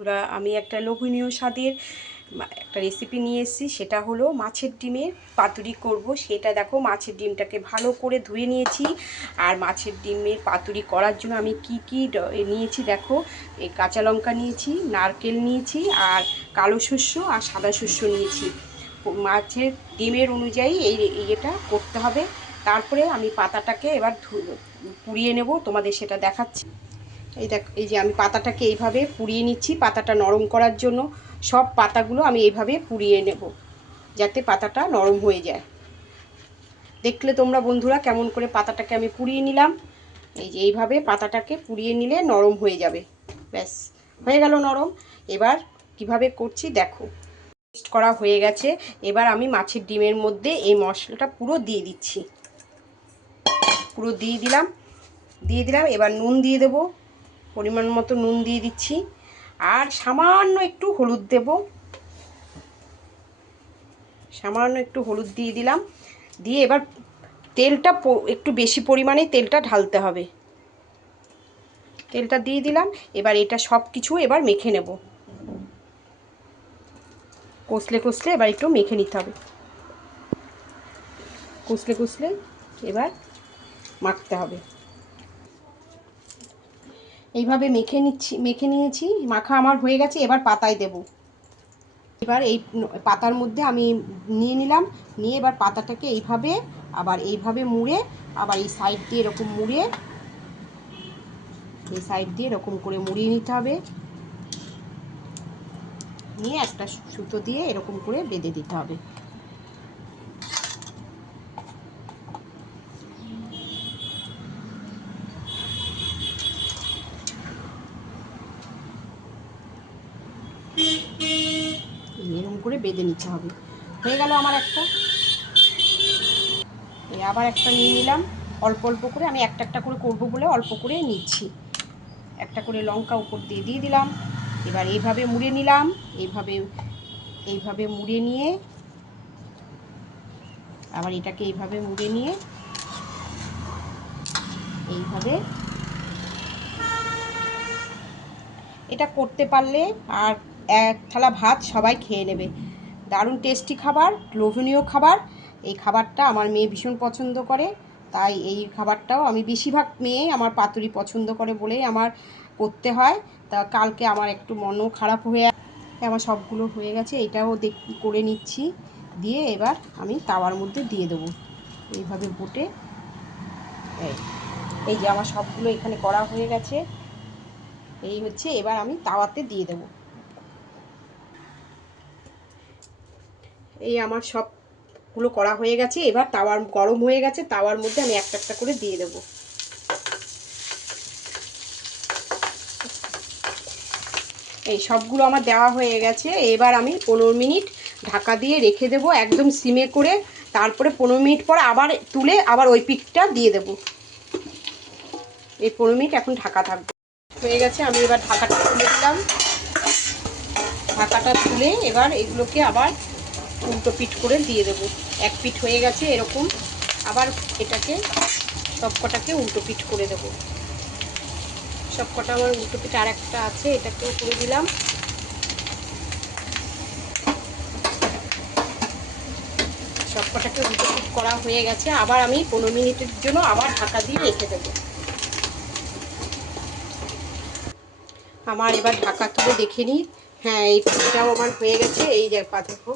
বন্ধুরা, আমি একটা লোভনীয় স্বাদের একটা রেসিপি নিয়ে এসেছি। সেটা হলো মাছের ডিমের পাতুরি করব। সেটা দেখো, মাছের ডিমটাকে ভালো করে ধুয়ে নিয়েছি। আর মাছের ডিমের পাতুরি করার জন্য আমি কি নিয়েছি দেখো। এই কাঁচা লঙ্কা নিয়েছি, নারকেল নিয়েছি, আর কালো শস্য আর সাদা শস্য নিয়েছি। মাছের ডিমের অনুযায়ী এটা করতে হবে। তারপরে আমি পাতাটাকে এবার পুড়িয়ে নেব, তোমাদের সেটা দেখাচ্ছি। এই যে আমি পাতাটাকে এইভাবে পুড়িয়ে নিচ্ছি পাতাটা নরম করার জন্য। সব পাতাগুলো আমি এইভাবে পুড়িয়ে নেব যাতে পাতাটা নরম হয়ে যায়। দেখলে তোমরা বন্ধুরা কেমন করে পাতাটাকে আমি পুড়িয়ে নিলাম। এই যে এইভাবে পাতাটাকে পুড়িয়ে নিলে নরম হয়ে যাবে। ব্যাস, হয়ে গেল নরম। এবার কিভাবে করছি দেখো। পেস্ট করা হয়ে গেছে। এবার আমি মাছের ডিমের মধ্যে এই মশলাটা পুরো দিয়ে দিচ্ছি। পুরো দিয়ে দিলাম। এবার নুন দিয়ে দেবো, পরিমাণ মতো নুন দিয়ে দিচ্ছি। আর সামান্য একটু হলুদ দেব, সামান্য একটু হলুদ দিয়ে দিলাম। দিয়ে এবার তেলটা একটু বেশি পরিমাণে তেলটা ঢালতে হবে। তেলটা দিয়ে দিলাম। এবার এটা সব কিছু এবার মেখে নেব। কষলে এবার একটু মেখে নিতে হবে। কষলে এবার মাখতে হবে। এইভাবে মেখে নিয়েছি। মাখা আমার হয়ে গেছে। এবার পাতায় দেব। এবার এই পাতার মধ্যে আমি নিয়ে নিলাম। নিয়ে এবার পাতাটাকে এইভাবে আবার এইভাবে মুড়ে, আবার এই সাইড দিয়ে এরকম মুড়িয়ে, এই সাইড দিয়ে এরকম করে মুড়িয়ে নিতে হবে। নিয়ে একটা সুতো দিয়ে এরকম করে বেঁধে দিতে হবে। এরকম করে বেঁধে নিতে হবে। হয়ে গেল আমার একটা। আবার একটা নিয়ে নিলাম। অল্প অল্প করে আমি একটা করে করব বলে অল্প করে নিচ্ছি। একটা করে লঙ্কা উপর দিয়ে দিলাম। এবার এইভাবে মুড়ে নিলাম। এইভাবে মুড়ে নিয়ে আবার এটাকে এইভাবে মুড়ে নিয়ে এইভাবে এটা করতে পারলে আর এক থালা ভাত সবাই খেয়ে নেবে। দারুণ টেস্টি খাবার, লোভনীয় খাবার। এই খাবারটা আমার মেয়ে ভীষণ পছন্দ করে। তাই এই খাবারটাও আমি বেশিরভাগ মেয়ে আমার পাতুরি পছন্দ করে বলেই আমার করতে হয়। তা কালকে আমার একটু মনও খারাপ হয়ে আমার সবগুলো হয়ে গেছে। এটাও করে নিচ্ছি। দিয়ে এবার আমি তাওয়ার মধ্যে দিয়ে দেবো এইভাবে বটে। এই যে আমার সবগুলো এখানে করা হয়ে গেছে। এই হচ্ছে, এবার আমি তাওয়াতে দিয়ে দেব। এই আমার সবগুলো করা হয়ে গেছে। এবার তাওয়ার গরম হয়ে গেছে। তাওয়ার মধ্যে আমি একটা করে দিয়ে দেব। এই সবগুলো আমার দেওয়া হয়ে গেছে। এবার আমি 15 মিনিট ঢাকা দিয়ে রেখে দেব একদম সিমে করে। তারপরে 15 মিনিট পর আবার তুলে আবার ওই পিঠটা দিয়ে দেব। এই 15 মিনিট এখন ঢাকা থাকবে। হয়ে গেছে। আমি এবার ঢাকাটা তুলে দিলাম। ঢাকাটা তুলে এবার এগুলোকে আবার উল্টো পিঠ করে দিয়ে দেব। এক পিঠ হয়ে গেছে এরকম। আবার এটাকে সবকটাকে উল্টো পিঠ করে দেব। সবকটা আমার উল্টো পিঠ আর একটা আছে, এটাকেও করে দিলাম। সবকটাকে উল্টো পিঠ করা হয়ে গেছে। আবার আমি 15 মিনিটের জন্য আবার ঢাকা দিয়ে রেখে দেব। আমার এবার ঢাকা তুলে দেখে নিই। হ্যাঁ, এই পিঠটাও আমার হয়ে গেছে। এই যে দেখো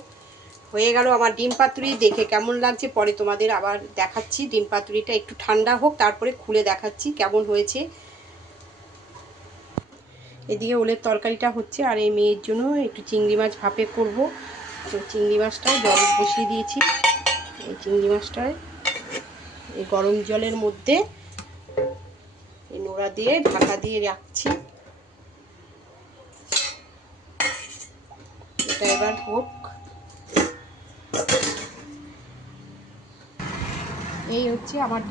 হয়ে গেল আমার ডিম পাতুরি। দেখে কেমন লাগছে পরে তোমাদের আবার দেখাচ্ছি। ডিম পাতুরিটা একটু ঠান্ডা হোক, তারপরে খুলে দেখাচ্ছি কেমন হয়েছে। এদিকে ওলের তরকারিটা হচ্ছে। আর এই মেয়ের জন্য একটু চিংড়ি মাছ ভাপে করব। তো চিংড়ি মাছটাও জল বসিয়ে দিয়েছি। এই চিংড়ি মাছটায় এই গরম জলের মধ্যে এই নোড়া দিয়ে ঢাকা দিয়ে রাখছি। এটা এবার হোক। এই হচ্ছে আমার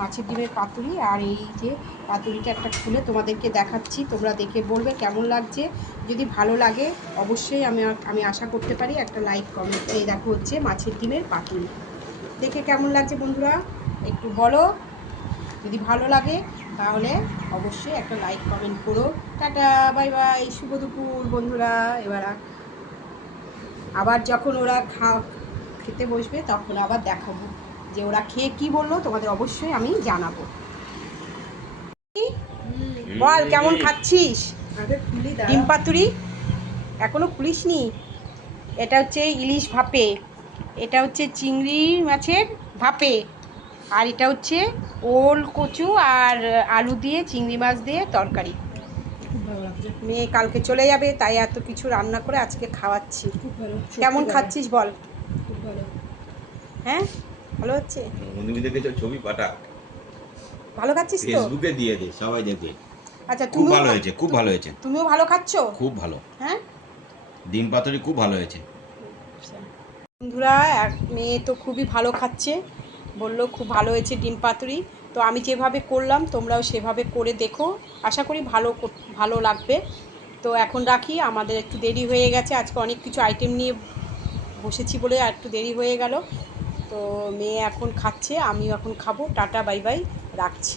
মাছের ডিমের পাতুরি। আর এই যে পাতুরিটা একটা খুলে তোমাদেরকে দেখাচ্ছি। তোমরা দেখে বলবে কেমন লাগছে। যদি ভালো লাগে অবশ্যই আমি আশা করতে পারি একটা লাইক কমেন্ট। এই দেখো হচ্ছে মাছের ডিমের পাতুরি। দেখে কেমন লাগছে বন্ধুরা একটু বলো। যদি ভালো লাগে তাহলে অবশ্যই একটা লাইক কমেন্ট করো। টাটা, বাই বাই, শুভ দুপুর বন্ধুরা। এবার আবার যখন ওরা খেতে বসবে তখন আবার দেখাবো যে ওরা খেয়ে কি বললো, তোমাদের অবশ্যই আমি জানাবো। বল কেমন খাচ্ছিস? ডিম পাতুরি এখনো খুলিসনি? এটা হচ্ছে ইলিশ ভাপে, এটা হচ্ছে চিংড়ি মাছের ভাপে, আর এটা হচ্ছে ওল কচু আর আলু দিয়ে চিংড়ি মাছ দিয়ে তরকারি। মেয়ে কালকে চলে যাবে, তাই এত কিছু রান্না করে আজকে খাওয়াচ্ছি। কেমন খাচ্ছিস বল? খুব ভালো। হ্যাঁ ভালো হচ্ছে। ছবি পাঠা, ভালো খাচ্ছিস তো? ফেসবুকে দিয়ে দে, সবাই দেখবে। আচ্ছা, খুব ভালো হয়েছে, খুব ভালো হয়েছে। তুমিও ভালো খাচ্ছো? খুব ভালো। হ্যাঁ, ডিম পাতুরি খুব ভালো হয়েছে। বন্ধুরা, মেয়ে তো খুবই ভালো খাচ্ছে, বললো খুব ভালো হয়েছে ডিম পাতুরি। তো আমি যেভাবে করলাম তোমরাও সেভাবে করে দেখো, আশা করি ভালো লাগবে। তো এখন রাখি, আমাদের একটু দেরি হয়ে গেছে, আজকে অনেক কিছু আইটেম নিয়ে বসেছি বলে আর একটু দেরি হয়ে গেল। তো মেয়ে এখন খাচ্ছে, আমিও এখন খাবো। টাটা, বাই বাই, রাখছি।